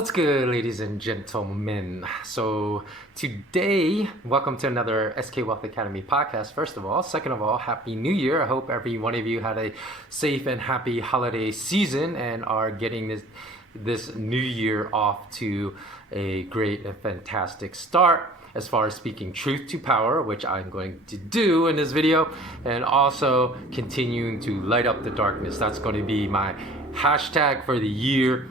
What's good, ladies and gentlemen? So today, welcome to another SK Wealth Academy podcast. First of all, second of all, Happy New Year. I hope every one of you had a safe and happy holiday season and are getting this new year off to a great and fantastic start as far as speaking truth to power, which I'm going to do in this video, and also continuing to light up the darkness. That's going to be my hashtag for the year.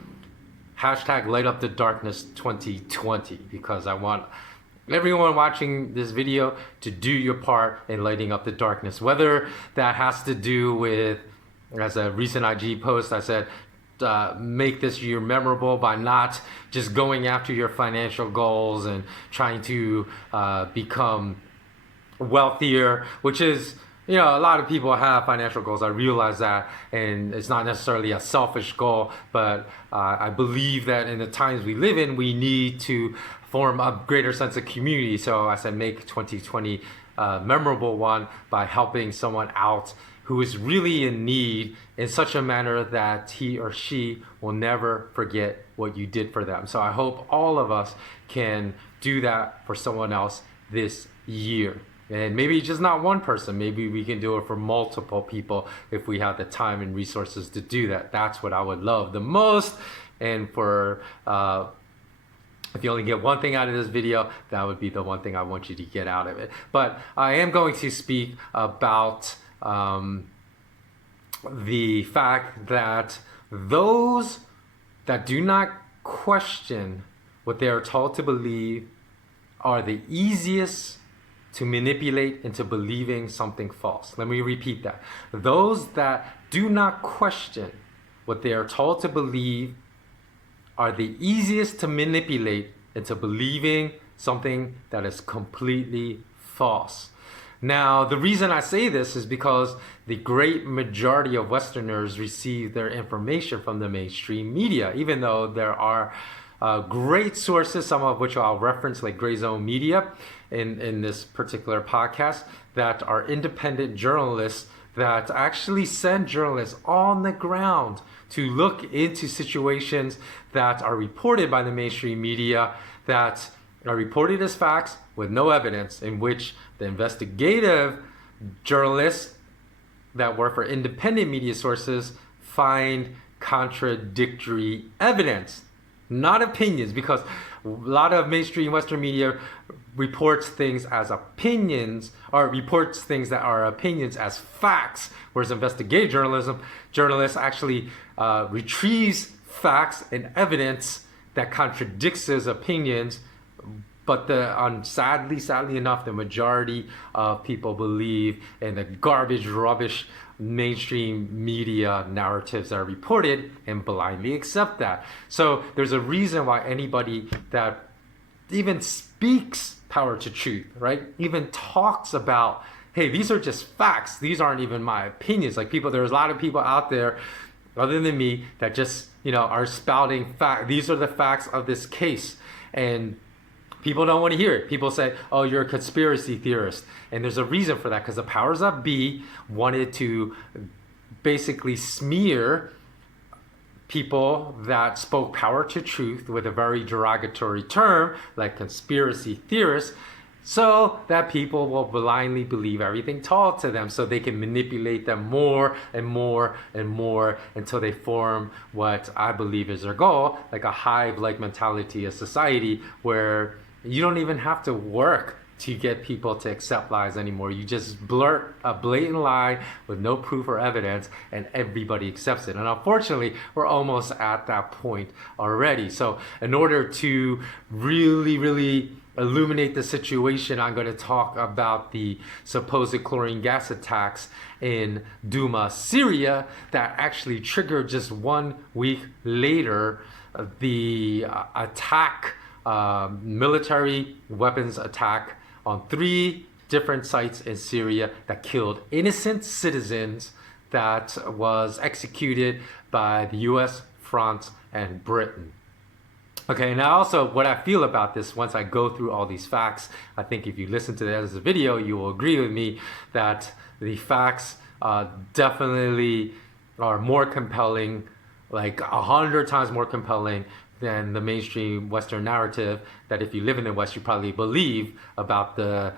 Hashtag light up the darkness 2020, because I want everyone watching this video to do your part in lighting up the darkness. Whether that has to do with, as a recent IG post, I said, make this year memorable by not just going after your financial goals and trying to become wealthier, which is, you know, a lot of people have financial goals. I realize that, and it's not necessarily a selfish goal, but I believe that in the times we live in, we need to form a greater sense of community. So I said make 2020 a memorable one by helping someone out who is really in need in such a manner that he or she will never forget what you did for them. So I hope all of us can do that for someone else this year. And maybe just not one person, maybe we can do it for multiple people if we have the time and resources to do that. That's what I would love the most. And for, if you only get one thing out of this video, that would be the one thing I want you to get out of it. But I am going to speak about the fact that those that do not question what they are told to believe are the easiest to manipulate into believing something false. Let me repeat that. Those that do not question what they are told to believe are the easiest to manipulate into believing something that is completely false. Now, the reason I say this is because the great majority of Westerners receive their information from the mainstream media, even though there are great sources, some of which I'll reference, like Grayzone media in this particular podcast, that are independent journalists that actually send journalists on the ground to look into situations that are reported by the mainstream media, that are reported as facts with no evidence, in which the investigative journalists that work for independent media sources find contradictory evidence. Not opinions, because a lot of mainstream Western media reports things as opinions, or reports things that are opinions as facts, whereas investigative journalists actually retrieves facts and evidence that contradicts those opinions. But sadly enough, the majority of people believe in the garbage, rubbish mainstream media narratives that are reported and blindly accept that. So there's a reason why anybody that even speaks power to truth, right, even talks about, hey, these are just facts, these aren't even my opinions. Like, there's a lot of people out there other than me that just, you know, are spouting fact. These are the facts of this case, and people don't want to hear it. People say, oh, you're a conspiracy theorist. And there's a reason for that, because the powers that be wanted to basically smear people that spoke power to truth with a very derogatory term, like conspiracy theorists, so that people will blindly believe everything told to them, so they can manipulate them more and more and more until they form what I believe is their goal, like a hive-like mentality, a society where you don't even have to work to get people to accept lies anymore. You just blurt a blatant lie with no proof or evidence, and everybody accepts it. And unfortunately, we're almost at that point already. So in order to really illuminate the situation, I'm going to talk about the supposed chlorine gas attacks in Douma, Syria, that actually triggered just 1 week later the military weapons attack on 3 different sites in Syria that killed innocent citizens, that was executed by the US, France, and Britain. Okay, now also what I feel about this, once I go through all these facts, I think if you listen to this video, you will agree with me that the facts definitely are more compelling, like 100 times more compelling than the mainstream Western narrative that if you live in the West, you probably believe about the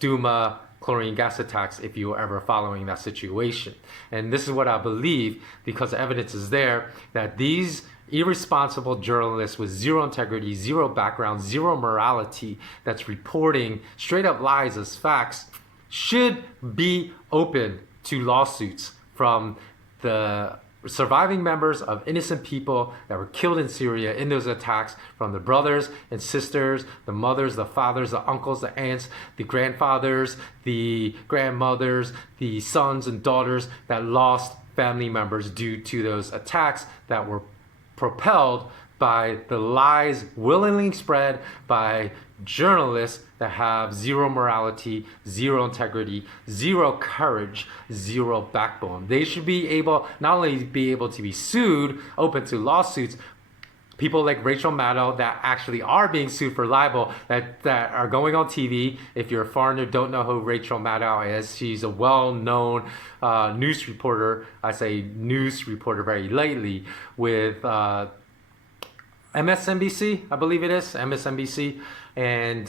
Douma chlorine gas attacks if you were ever following that situation. And this is what I believe because the evidence is there that these irresponsible journalists with zero integrity, zero background, zero morality that's reporting straight up lies as facts should be open to lawsuits from the surviving members of innocent people that were killed in Syria in those attacks, from the brothers and sisters, the mothers, the fathers, the uncles, the aunts, the grandfathers, the grandmothers, the sons and daughters that lost family members due to those attacks that were propelled by the lies willingly spread by journalists that have zero morality, zero integrity, zero courage, zero backbone. They should be able, not only be able to be sued, open to lawsuits, people like Rachel Maddow that actually are being sued for libel, that are going on TV. If you're a foreigner, don't know who Rachel Maddow is, she's a well-known news reporter. I say news reporter very lightly with MSNBC, I believe it is, MSNBC. And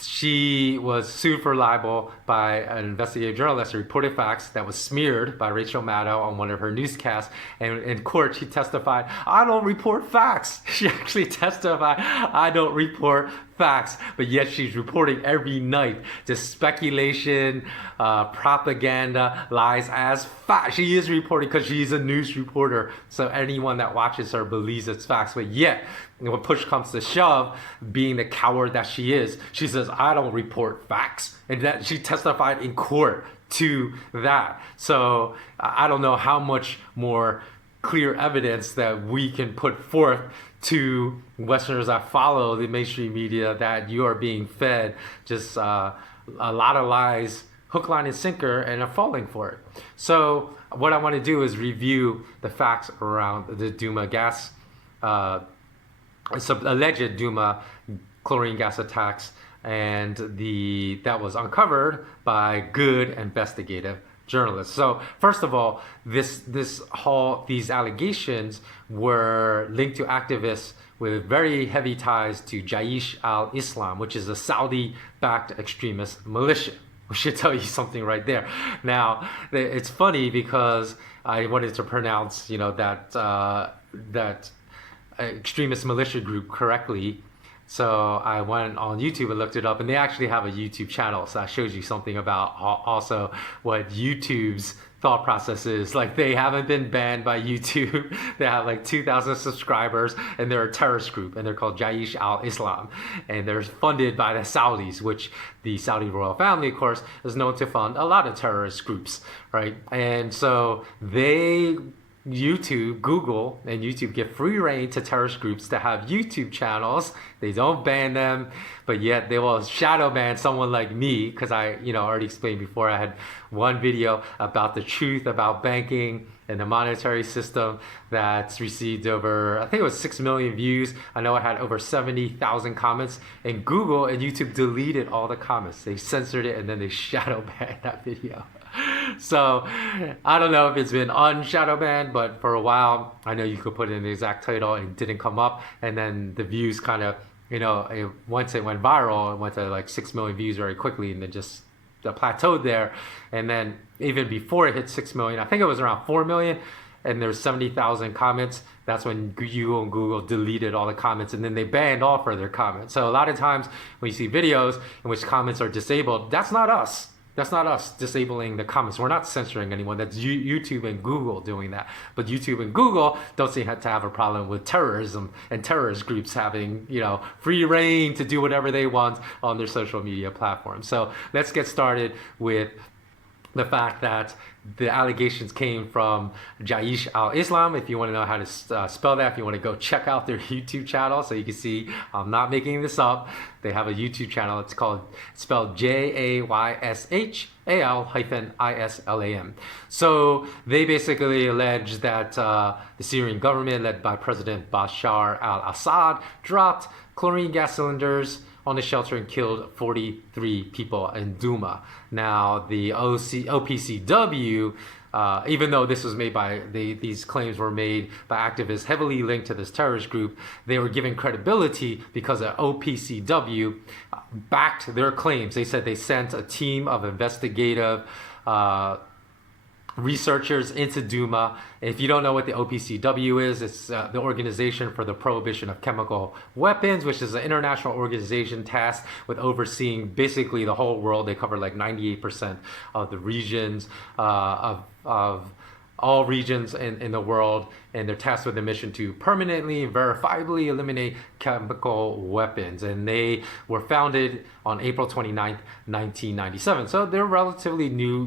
she was sued for libel by an investigative journalist who reported facts that was smeared by Rachel Maddow on one of her newscasts. And in court, she testified, I don't report facts. She actually testified, I don't report facts. But yet she's reporting every night just speculation, propaganda, lies as fact. She is reporting because she's a news reporter. So anyone that watches her believes it's facts. But yet, when push comes to shove, being the coward that she is, she says, I don't report facts. And that she testified in court to that. So I don't know how much more clear evidence that we can put forth to Westerners that follow the mainstream media that you are being fed just a lot of lies, hook, line, and sinker, and are falling for it. So what I want to do is review the facts around the Douma gas, alleged Douma chlorine gas attacks, and that was uncovered by good investigative journalists. So first of all, these allegations were linked to activists with very heavy ties to Jaish al-Islam, which is a Saudi-backed extremist militia. We should tell you something right there. Now, it's funny because I wanted to pronounce, that extremist militia group correctly. So I went on YouTube and looked it up, and they actually have a YouTube channel. So that shows you something about also what YouTube's thought process is. Like, they haven't been banned by YouTube. They have like 2,000 subscribers, and they're a terrorist group, and they're called Jaish al-Islam. And they're funded by the Saudis, which the Saudi royal family, of course, is known to fund a lot of terrorist groups, right? And so Google and YouTube give free reign to terrorist groups to have YouTube channels. They don't ban them, but yet they will shadow ban someone like me, because I already explained before, I had one video about the truth about banking and the monetary system that's received over, I think it was 6 million views. I know I had over 70,000 comments, and Google and YouTube deleted all the comments. They censored it, and then they shadow banned that video. So I don't know if it's been unshadow banned, but for a while, I know you could put in the exact title and it didn't come up. And then the views kind of, once it went viral, it went to like 6 million views very quickly, and then just plateaued there. And then even before it hit 6 million, I think it was around 4 million, and there's 70,000 comments. That's when Google deleted all the comments, and then they banned all further comments. So a lot of times when you see videos in which comments are disabled, that's not us. That's not us disabling the comments. We're not censoring anyone. That's YouTube and Google doing that. But YouTube and Google don't seem to have a problem with terrorism and terrorist groups having, free reign to do whatever they want on their social media platforms. So let's get started with the fact that the allegations came from Jaish al-Islam. If you want to know how to spell that, if you want to go check out their YouTube channel so you can see I'm not making this up. They have a YouTube channel. It's spelled JAYSHAL-ISLAM. So they basically allege that the Syrian government, led by President Bashar al-Assad, dropped chlorine gas cylinders on the shelter and killed 43 people in Douma. Now, the OPCW, even though this was made by, these claims were made by activists heavily linked to this terrorist group, they were given credibility because the OPCW backed their claims. They said they sent a team of investigative researchers into Douma. If you don't know what the OPCW is, it's the Organization for the Prohibition of Chemical Weapons, which is an international organization tasked with overseeing basically the whole world. They cover like 98% of the regions of all regions in the world, and they're tasked with a mission to permanently and verifiably eliminate chemical weapons. And they were founded on April 29th, 1997. So they're a relatively new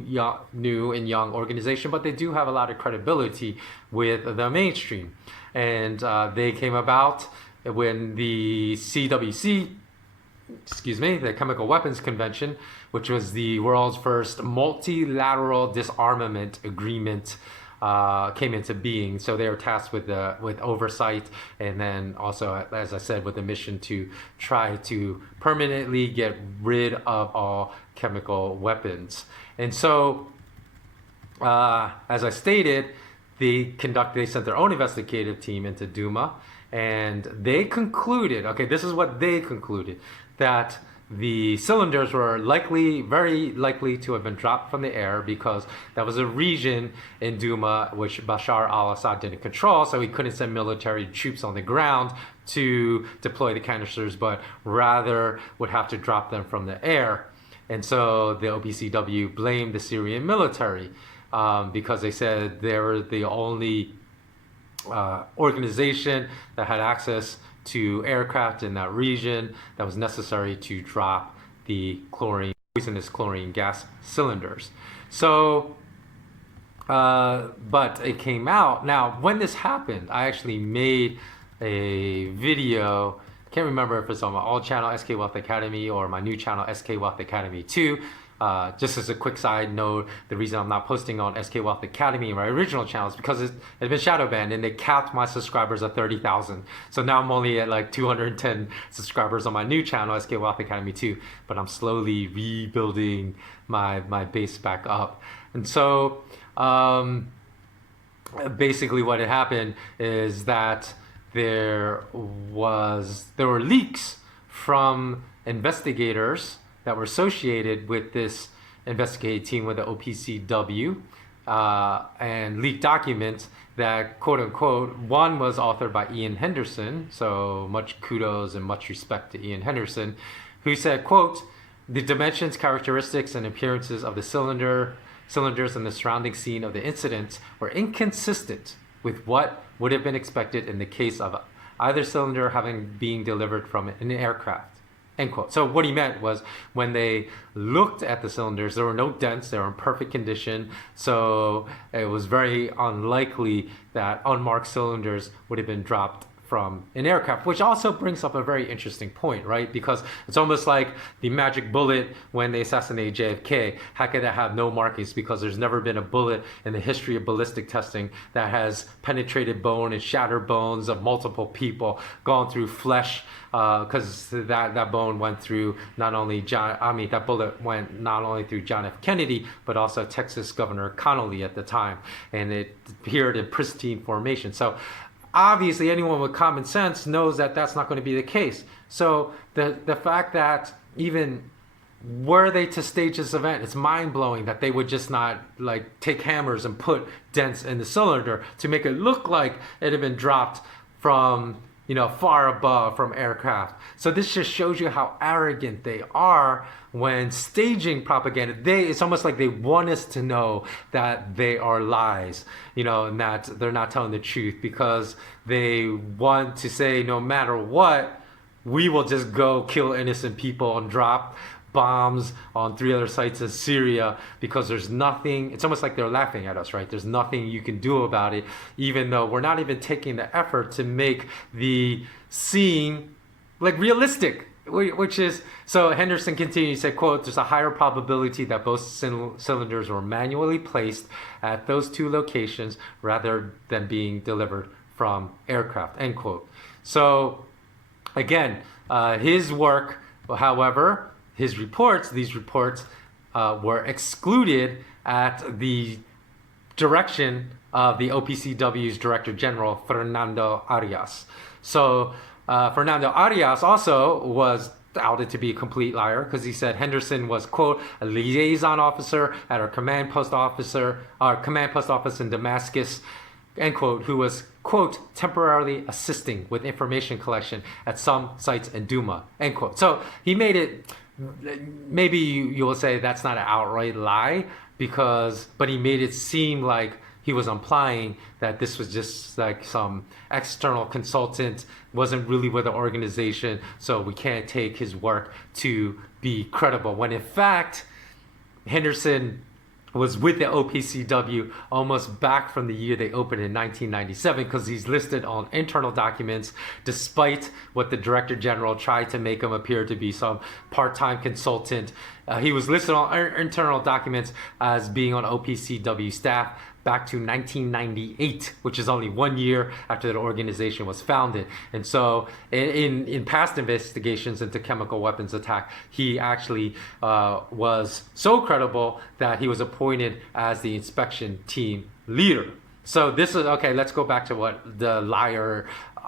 and young organization, but they do have a lot of credibility with the mainstream. And they came about when the CWC, the Chemical Weapons Convention, which was the world's first multilateral disarmament agreement, came into being. So they were tasked with oversight, and then also, as I said, with a mission to try to permanently get rid of all chemical weapons. And so, as I stated, they sent their own investigative team into Douma, and they concluded, okay, this is what they concluded, that the cylinders were very likely to have been dropped from the air, because that was a region in Douma which Bashar al-Assad didn't control, so he couldn't send military troops on the ground to deploy the canisters, but rather would have to drop them from the air. And so the OPCW blamed the Syrian military because they said they were the only organization that had access to aircraft in that region that was necessary to drop the poisonous chlorine gas cylinders. So, but it came out. Now, when this happened, I actually made a video. Can't remember if it's on my old channel, SK Wealth Academy, or my new channel, SK Wealth Academy 2. Just as a quick side note, the reason I'm not posting on SK Wealth Academy, my original channel, is because it's been shadow banned, and they capped my subscribers at 30,000. So now I'm only at like 210 subscribers on my new channel, SK Wealth Academy 2, but I'm slowly rebuilding my base back up. And so basically what had happened is that there were leaks from investigators that were associated with this investigative team with the OPCW, and leaked documents that, quote unquote, one was authored by Ian Henderson, so much kudos and much respect to Ian Henderson, who said, quote, "The dimensions, characteristics, and appearances of the cylinders and the surrounding scene of the incident were inconsistent with what would have been expected in the case of either cylinder being delivered from an aircraft." End quote. So what he meant was, when they looked at the cylinders, there were no dents, they were in perfect condition. So it was very unlikely that unmarked cylinders would have been dropped from an aircraft, which also brings up a very interesting point, right? Because it's almost like the magic bullet when they assassinated JFK. How could that have no markings? Because there's never been a bullet in the history of ballistic testing that has penetrated bone and shattered bones of multiple people, gone through flesh, because that bone went through that bullet went not only through John F. Kennedy, but also Texas Governor Connolly at the time, and it appeared in pristine formation. So obviously, anyone with common sense knows that that's not going to be the case. So the fact that even were they to stage this event, it's mind-blowing that they would just not like take hammers and put dents in the cylinder to make it look like it had been dropped from, far above from aircraft. So this just shows you how arrogant they are when staging propaganda. It's almost like they want us to know that they are lies, and that they're not telling the truth, because they want to say, no matter what, we will just go kill innocent people and drop bombs on 3 other sites in Syria, because there's nothing. It's almost like they're laughing at us, right? There's nothing you can do about it, even though we're not even taking the effort to make the scene like realistic, which is. So Henderson continued to say, quote, "There's a higher probability that both cylinders were manually placed at those 2 locations rather than being delivered from aircraft," end quote. So again, his work However, these reports were excluded at the direction of the OPCW's Director General, Fernando Arias. So Fernando Arias also was outed to be a complete liar because he said Henderson was, quote, a liaison officer at our command post office in Damascus, end quote, who was, quote, temporarily assisting with information collection at some sites in Douma, end quote. So he made it, maybe you will say that's not an outright lie, but he made it seem like he was implying that this was just like some external consultant, wasn't really with the organization, so we can't take his work to be credible. When in fact, Henderson was with the OPCW almost back from the year they opened in 1997, because he's listed on internal documents, despite what the Director General tried to make him appear to be some part-time consultant. He was listed on internal documents as being on OPCW staff back to 1998, which is only 1 year after the organization was founded. And so in past investigations into chemical weapons attack, he actually was so credible that he was appointed as the inspection team leader. So this is, okay, let's go back to what the liar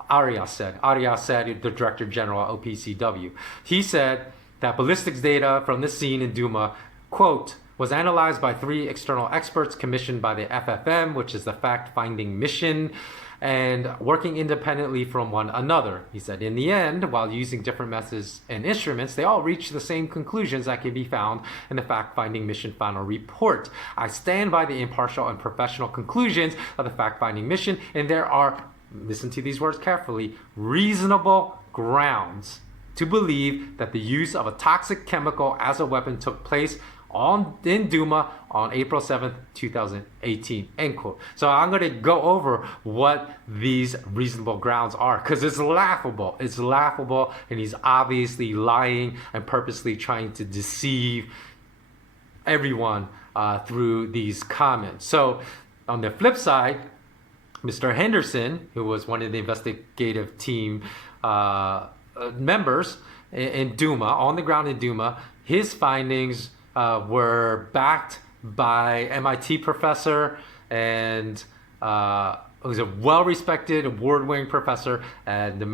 Arias said. Arias said, the Director General of OPCW. He said that ballistics data from the scene in Douma, quote, was analyzed by 3 external experts commissioned by the FFM, which is the fact-finding mission, and working independently from one another. He said, in the end, while using different methods and instruments, they all reached the same conclusions that can be found in the fact-finding mission final report. I stand by the impartial and professional conclusions of the fact-finding mission, and there are, listen to these words carefully, reasonable grounds to believe that the use of a toxic chemical as a weapon took place in Douma on April 7th, 2018, end quote. So I'm going to go over what these reasonable grounds are, because it's laughable. It's laughable, and he's obviously lying and purposely trying to deceive everyone through these comments. So on the flip side, Mr. Henderson, who was one of the investigative team members in Douma, on the ground in Douma, his findings were backed by MIT professor and who's a well-respected, award-winning professor at the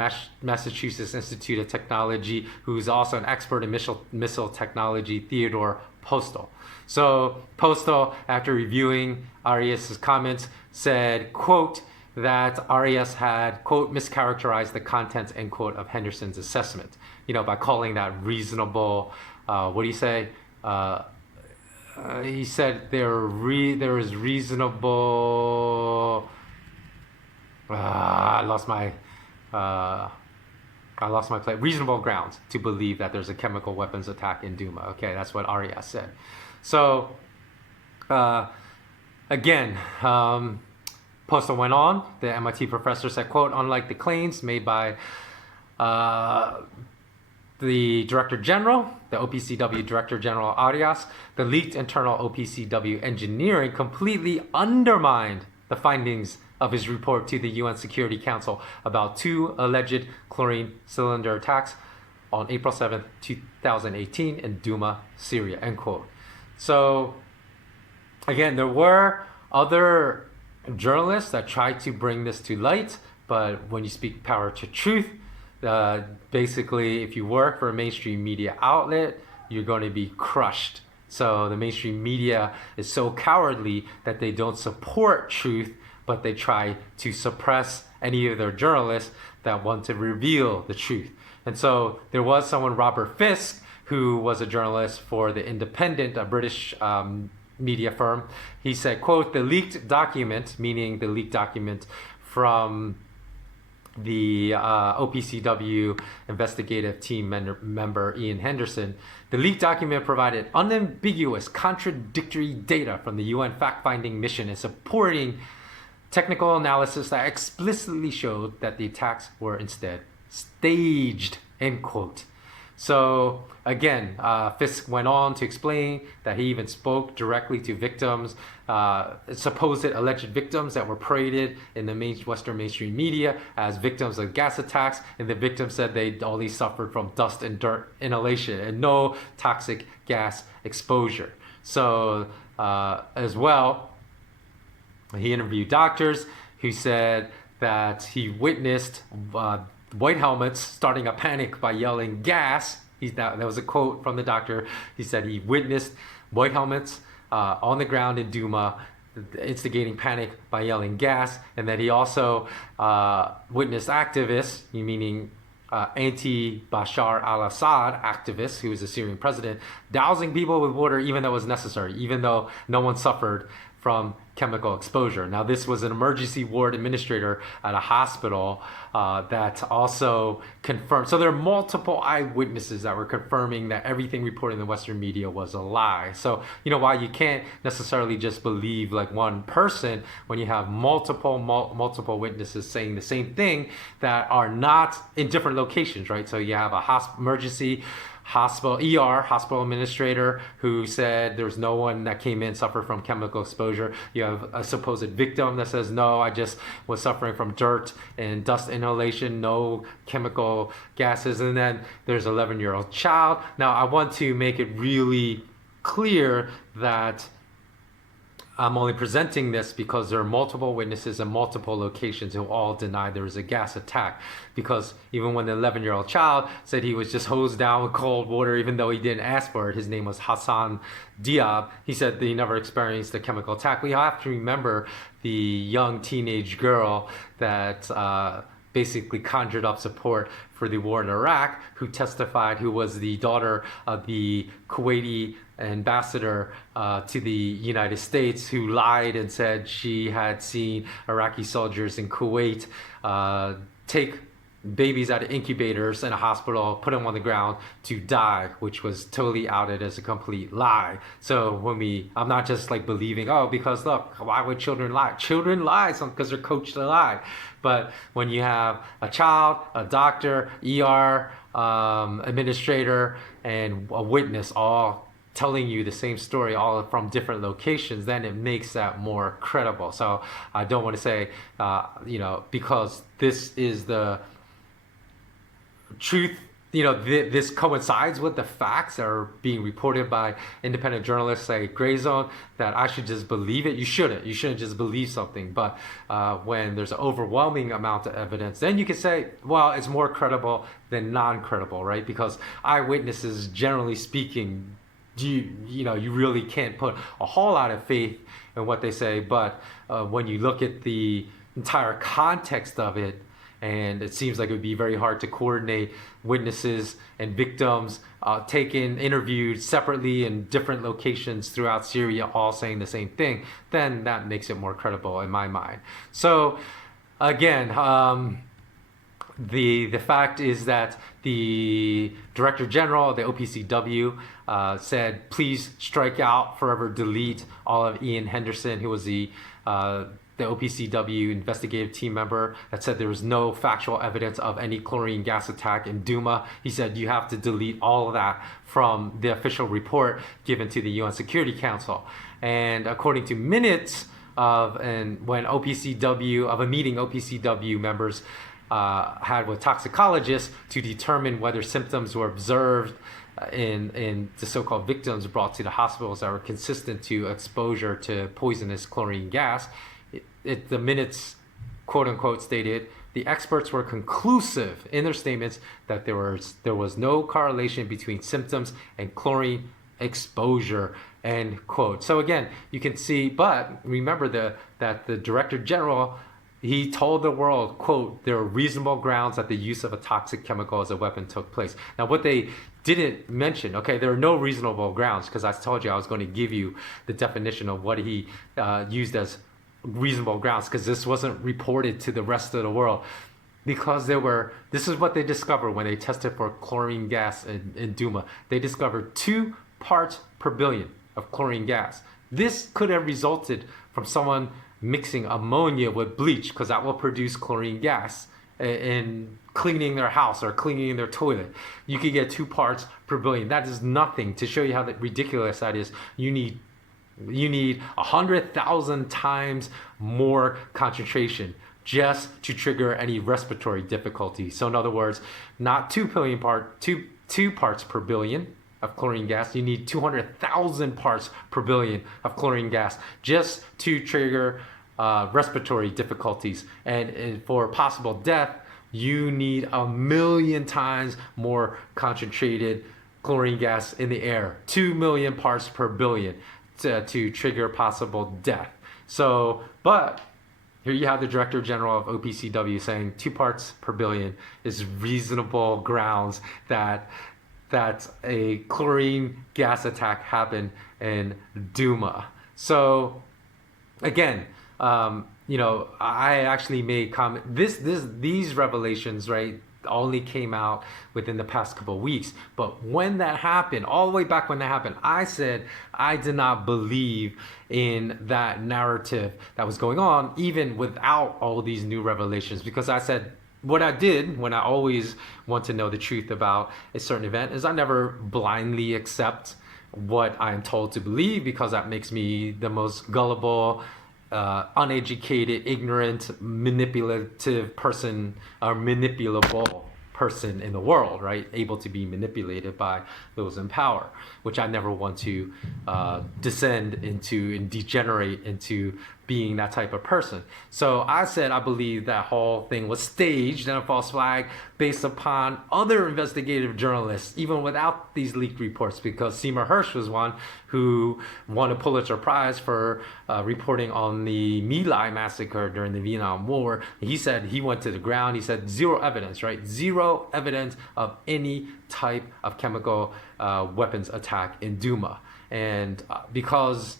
Massachusetts Institute of Technology, who's also an expert in missile technology, Theodore Postal. So Postal, after reviewing Arias' comments, said, quote, that Arias had, quote, mischaracterized the contents, end quote, of Henderson's assessment, by calling that reasonable, what do you say? He said there is reasonable. I lost my place. Reasonable grounds to believe that there's a chemical weapons attack in Douma. Okay, that's what Arias said. So, again, Postal went on. The MIT professor said, quote, unlike the claims made by the Director General, the OPCW Director General Arias, the leaked internal OPCW engineering completely undermined the findings of his report to the UN Security Council about 2 alleged chlorine cylinder attacks on April 7th, 2018 in Douma, Syria, end quote. So, again, there were other journalists that tried to bring this to light, but when you speak power to truth, basically, if you work for a mainstream media outlet, you're going to be crushed. So the mainstream media is so cowardly that they don't support truth, but they try to suppress any of their journalists that want to reveal the truth. And so there was someone, Robert Fisk, who was a journalist for The Independent, a British media firm. He said, quote, the leaked document, meaning the leaked document from the OPCW investigative team member Ian Henderson, the leaked document provided unambiguous, contradictory data from the UN fact-finding mission and supporting technical analysis that explicitly showed that the attacks were instead staged, end quote. So again, Fisk went on to explain that he even spoke directly to victims, supposed alleged victims that were paraded in the Western mainstream media as victims of gas attacks, and the victims said they only suffered from dust and dirt inhalation and no toxic gas exposure. So as well, he interviewed doctors who said that he witnessed white helmets starting a panic by yelling gas. That was a quote from the doctor. He said he witnessed white helmets on the ground in Douma instigating panic by yelling gas, and that he also witnessed activists, meaning anti-Bashar al-Assad activists, who was a Syrian president, dousing people with water even though it was necessary, even though no one suffered from chemical exposure. Now, this was an emergency ward administrator at a hospital that also confirmed. So there are multiple eyewitnesses that were confirming that everything reported in the Western media was a lie. So, while you can't necessarily just believe like one person, when you have multiple witnesses saying the same thing that are not in different locations, right? So you have a emergency hospital administrator who said there's no one that came in suffered from chemical exposure. You have a supposed victim that says, no, I just was suffering from dirt and dust inhalation, no chemical gases. And then there's an 11-year-old child. Now, I want to make it really clear that I'm only presenting this because there are multiple witnesses in multiple locations who all denied there was a gas attack. Because even when the 11-year-old child said he was just hosed down with cold water, even though he didn't ask for it, his name was Hassan Diab, he said that he never experienced a chemical attack. We have to remember the young teenage girl that basically conjured up support for the war in Iraq, who testified, who was the daughter of the Kuwaiti ambassador to the United States, who lied and said she had seen Iraqi soldiers in Kuwait take babies out of incubators in a hospital, put them on the ground to die, which was totally outed as a complete lie. So I'm not just like believing, because look, why would children lie? Children lie because they're coached to lie. But when you have a child, a doctor, ER administrator, and a witness all telling you the same story, all from different locations, then it makes that more credible. So I don't want to say, because this is the truth, this coincides with the facts that are being reported by independent journalists like Grayzone, that I should just believe it. You shouldn't just believe something. But when there's an overwhelming amount of evidence, then you can say, well, it's more credible than non-credible, right? Because eyewitnesses, generally speaking, you really can't put a whole lot of faith in what they say. But when you look at the entire context of it, and it seems like it would be very hard to coordinate witnesses and victims interviewed separately in different locations throughout Syria, all saying the same thing, then that makes it more credible in my mind. So again, the fact is that the Director General of the OPCW said, please strike out, forever delete all of Ian Henderson, who was the OPCW investigative team member that said there was no factual evidence of any chlorine gas attack in Douma. He said you have to delete all of that from the official report given to the UN Security Council. And according to minutes of a meeting OPCW members had with toxicologists to determine whether symptoms were observed in the so-called victims brought to the hospitals that were consistent to exposure to poisonous chlorine gas. The minutes, quote unquote, stated the experts were conclusive in their statements that there was no correlation between symptoms and chlorine exposure, end quote. So again, you can see, but remember that the Director General, he told the world, quote, there are reasonable grounds that the use of a toxic chemical as a weapon took place. Now, what they didn't mention, there are no reasonable grounds, because I told you I was going to give you the definition of what he used as reasonable grounds, because this wasn't reported to the rest of the world. Because this is what they discovered when they tested for chlorine gas in Douma. They discovered 2 parts per billion of chlorine gas. This could have resulted from someone mixing ammonia with bleach, because that will produce chlorine gas. And cleaning their house or cleaning their toilet. You could get 2 parts per billion. That is nothing. To show you how ridiculous that is, you need 100,000 times more concentration just to trigger any respiratory difficulty. So in other words, not 2 parts per billion of chlorine gas. You need 200,000 parts per billion of chlorine gas just to trigger respiratory difficulties. And for possible death, you need 1,000,000 times more concentrated chlorine gas in the air, 2 million parts per billion to trigger possible death. So, but here you have the Director General of OPCW saying 2 parts per billion is reasonable grounds that a chlorine gas attack happened in Douma. So again, I actually made comment. These revelations, right, only came out within the past couple of weeks. But when that happened, all the way back when that happened, I said I did not believe in that narrative that was going on, even without all these new revelations, because I said, what I did when I always want to know the truth about a certain event is I never blindly accept what I am told to believe, because that makes me the most gullible, uneducated, ignorant, manipulative person, or manipulable person in the world, right? Able to be manipulated by those in power, which I never want to descend into and degenerate into being that type of person. So I said I believe that whole thing was staged and a false flag based upon other investigative journalists, even without these leaked reports, because Seymour Hersh was one who won a Pulitzer Prize for reporting on the My Lai massacre during the Vietnam War. He said he went to the ground. He said zero evidence, right? Zero evidence of any type of chemical weapons attack in Douma. And because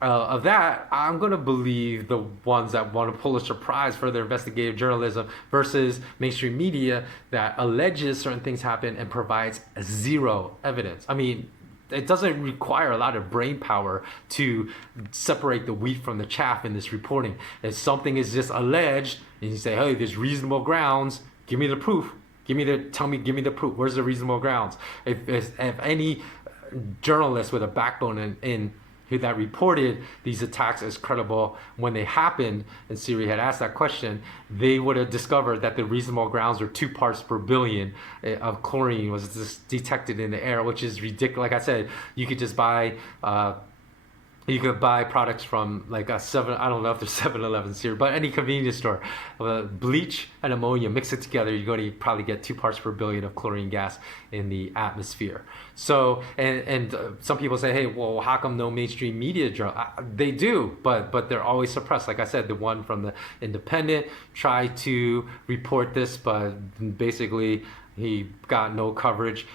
of that, I'm going to believe the ones that won a Pulitzer Prize for their investigative journalism versus mainstream media that alleges certain things happen and provides zero evidence. I mean, it doesn't require a lot of brain power to separate the wheat from the chaff in this reporting. If something is just alleged and you say, hey, there's reasonable grounds, give me the proof. Give me the proof. Where's the reasonable grounds? If any journalist with a backbone in who that reported these attacks as credible when they happened and Syria had asked that question, they would have discovered that the reasonable grounds were 2 parts per billion of chlorine was just detected in the air, which is ridiculous. Like I said, you could just buy products from like a I don't know if there's 7-Elevens here, but any convenience store. Bleach and ammonia, mix it together, you're going to probably get 2 parts per billion of chlorine gas in the atmosphere. So, and some people say, hey, well, how come no mainstream media journal? They do, but they're always suppressed. Like I said, the one from the Independent tried to report this, but basically he got no coverage.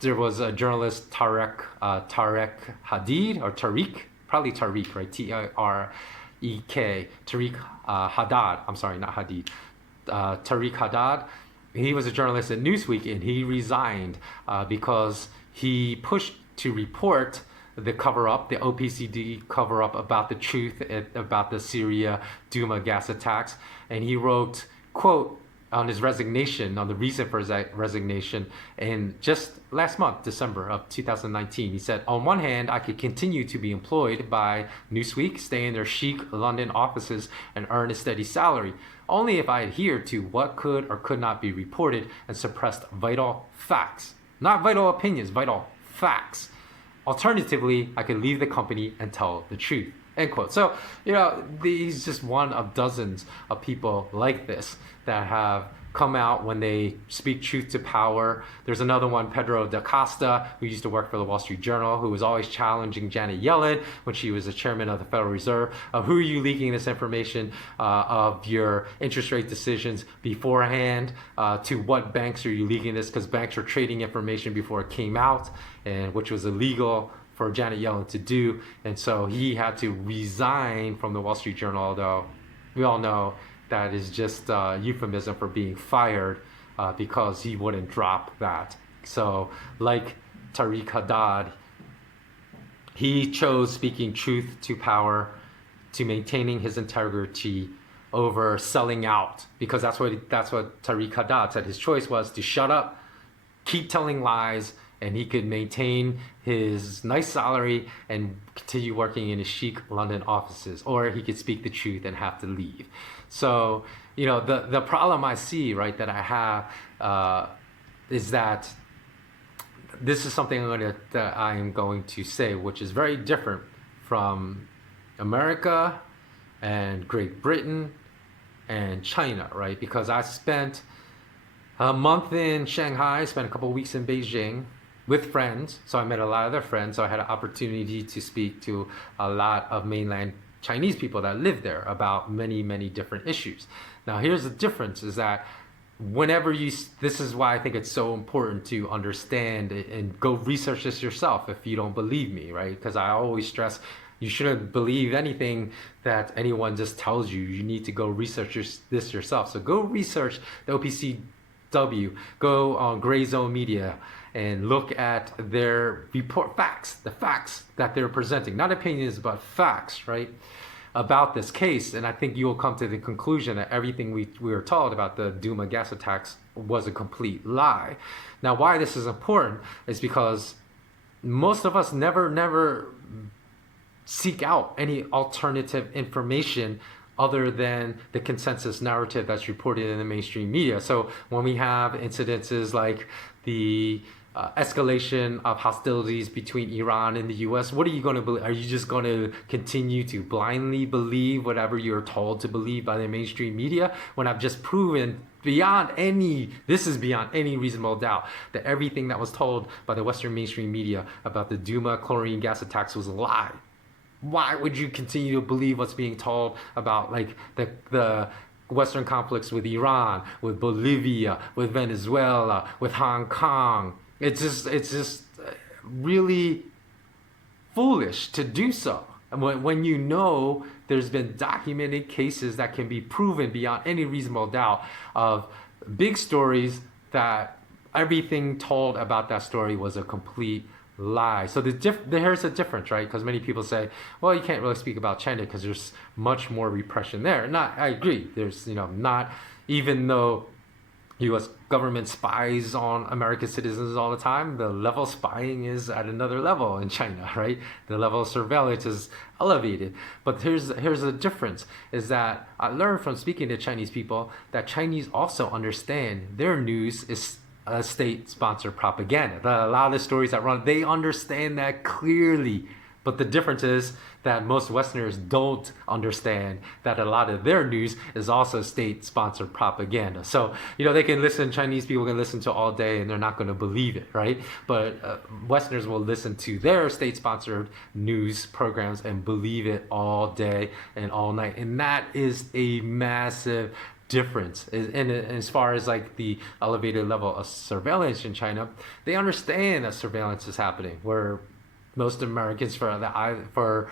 There was a journalist, Tariq Haddad, or Tariq, probably Tariq, right? T-A-R-E-K, Tariq Haddad. I'm sorry, not Hadid. Tariq Haddad. He was a journalist at Newsweek, and he resigned because he pushed to report the cover-up, the OPCD cover-up about the truth about the Syria Douma gas attacks. And he wrote, quote, on his resignation, on the reason for his resignation, and just last month, December of 2019, he said, on one hand, I could continue to be employed by Newsweek, stay in their chic London offices and earn a steady salary, only if I adhered to what could or could not be reported and suppressed vital facts. Not vital opinions, vital facts. Alternatively, I could leave the company and tell the truth. End quote. So, he's just one of dozens of people like this that have come out when they speak truth to power. There's another one, Pedro da Costa, who used to work for the Wall Street Journal, who was always challenging Janet Yellen when she was the chairman of the Federal Reserve. Who are you leaking this information of your interest rate decisions beforehand? To what banks are you leaking this? Because banks were trading information before it came out, and which was illegal for Janet Yellen to do. And so he had to resign from the Wall Street Journal, although we all know that is just a euphemism for being fired because he wouldn't drop that. So like Tariq Haddad, he chose speaking truth to power, to maintaining his integrity over selling out, because that's what Tariq Haddad said. His choice was to shut up, keep telling lies, and he could maintain his nice salary and continue working in his chic London offices, or he could speak the truth and have to leave. So, you know, the problem I see, right, that I have is that this is something that I am going to say, which is very different from America and Great Britain and China, right? Because I spent a month in Shanghai, spent a couple of weeks in Beijing with friends. So I met a lot of their friends. So I had an opportunity to speak to a lot of mainland Chinese people that live there about many, many different issues. Now, here's the difference is that this is why I think it's so important to understand and go research this yourself if you don't believe me, right? Because I always stress you shouldn't believe anything that anyone just tells you. You need to go research this yourself. So go research the OPCW, go on Grayzone Media, and look at their report the facts that they're presenting, not opinions, but facts, right, about this case. And I think you will come to the conclusion that everything we were told about the Douma gas attacks was a complete lie. Now, why this is important is because most of us never seek out any alternative information other than the consensus narrative that's reported in the mainstream media. So when we have incidences like the escalation of hostilities between Iran and the US, what are you going to believe? Are you just going to continue to blindly believe whatever you're told to believe by the mainstream media, when I've just proven beyond any reasonable doubt that everything that was told by the Western mainstream media about the Douma chlorine gas attacks was a lie? Why would you continue to believe what's being told about like the Western conflicts with Iran, with Bolivia, with Venezuela, with Hong Kong? It's just really foolish to do so. And when you know there's been documented cases that can be proven beyond any reasonable doubt of big stories that everything told about that story was a complete lie. So here's a difference, right? Because many people say, well, you can't really speak about China because there's much more repression there. And I agree. There's, not, even though U.S. government spies on American citizens all the time, the level of spying is at another level in China, right? The level of surveillance is elevated. But here's the difference, is that I learned from speaking to Chinese people that Chinese also understand their news is state-sponsored propaganda. A lot of the stories that run, they understand that clearly. But the difference is that most Westerners don't understand that a lot of their news is also state-sponsored propaganda. So, they can listen, Chinese people can listen to all day and they're not going to believe it, right? But Westerners will listen to their state-sponsored news programs and believe it all day and all night. And that is a massive difference. And as far as like the elevated level of surveillance in China, they understand that surveillance is happening, where most Americans, for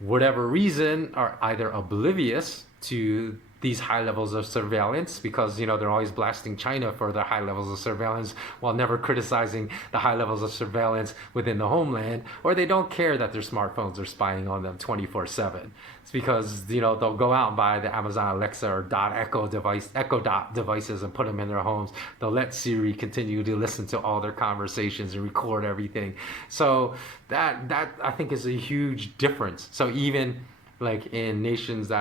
whatever reason, are either oblivious to these high levels of surveillance because, they're always blasting China for their high levels of surveillance while never criticizing the high levels of surveillance within the homeland, or they don't care that their smartphones are spying on them 24/7. It's because, they'll go out and buy the Amazon Alexa or Echo Dot devices and put them in their homes. They'll let Siri continue to listen to all their conversations and record everything. So that I think is a huge difference. So even like in nations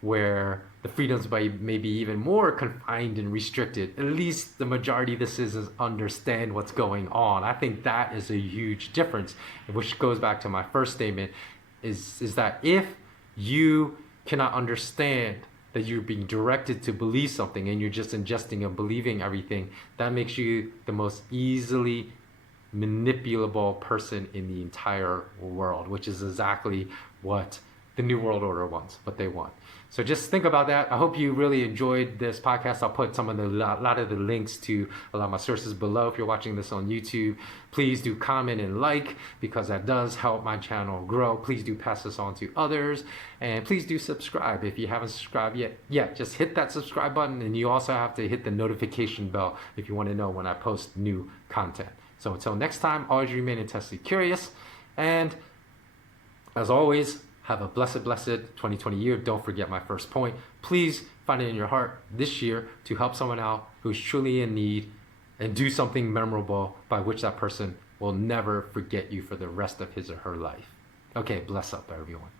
where the freedoms may be even more confined and restricted, at least the majority of the citizens understand what's going on. I think that is a huge difference, which goes back to my first statement, is that if you cannot understand that you're being directed to believe something and you're just ingesting and believing everything, that makes you the most easily manipulable person in the entire world, which is exactly what the New World Order wants, what they want. So just think about that. I hope you really enjoyed this podcast. I'll put a lot of the links to a lot of my sources below. If you're watching this on YouTube, please do comment and like, because that does help my channel grow. Please do pass this on to others, and please do subscribe if you haven't subscribed yet. Yeah, just hit that subscribe button, and you also have to hit the notification bell if you want to know when I post new content. So until next time, always remain intensely curious, and as always, have a blessed 2020 year. Don't forget my first point. Please find it in your heart this year to help someone out who's truly in need and do something memorable by which that person will never forget you for the rest of his or her life. Okay, bless up, everyone.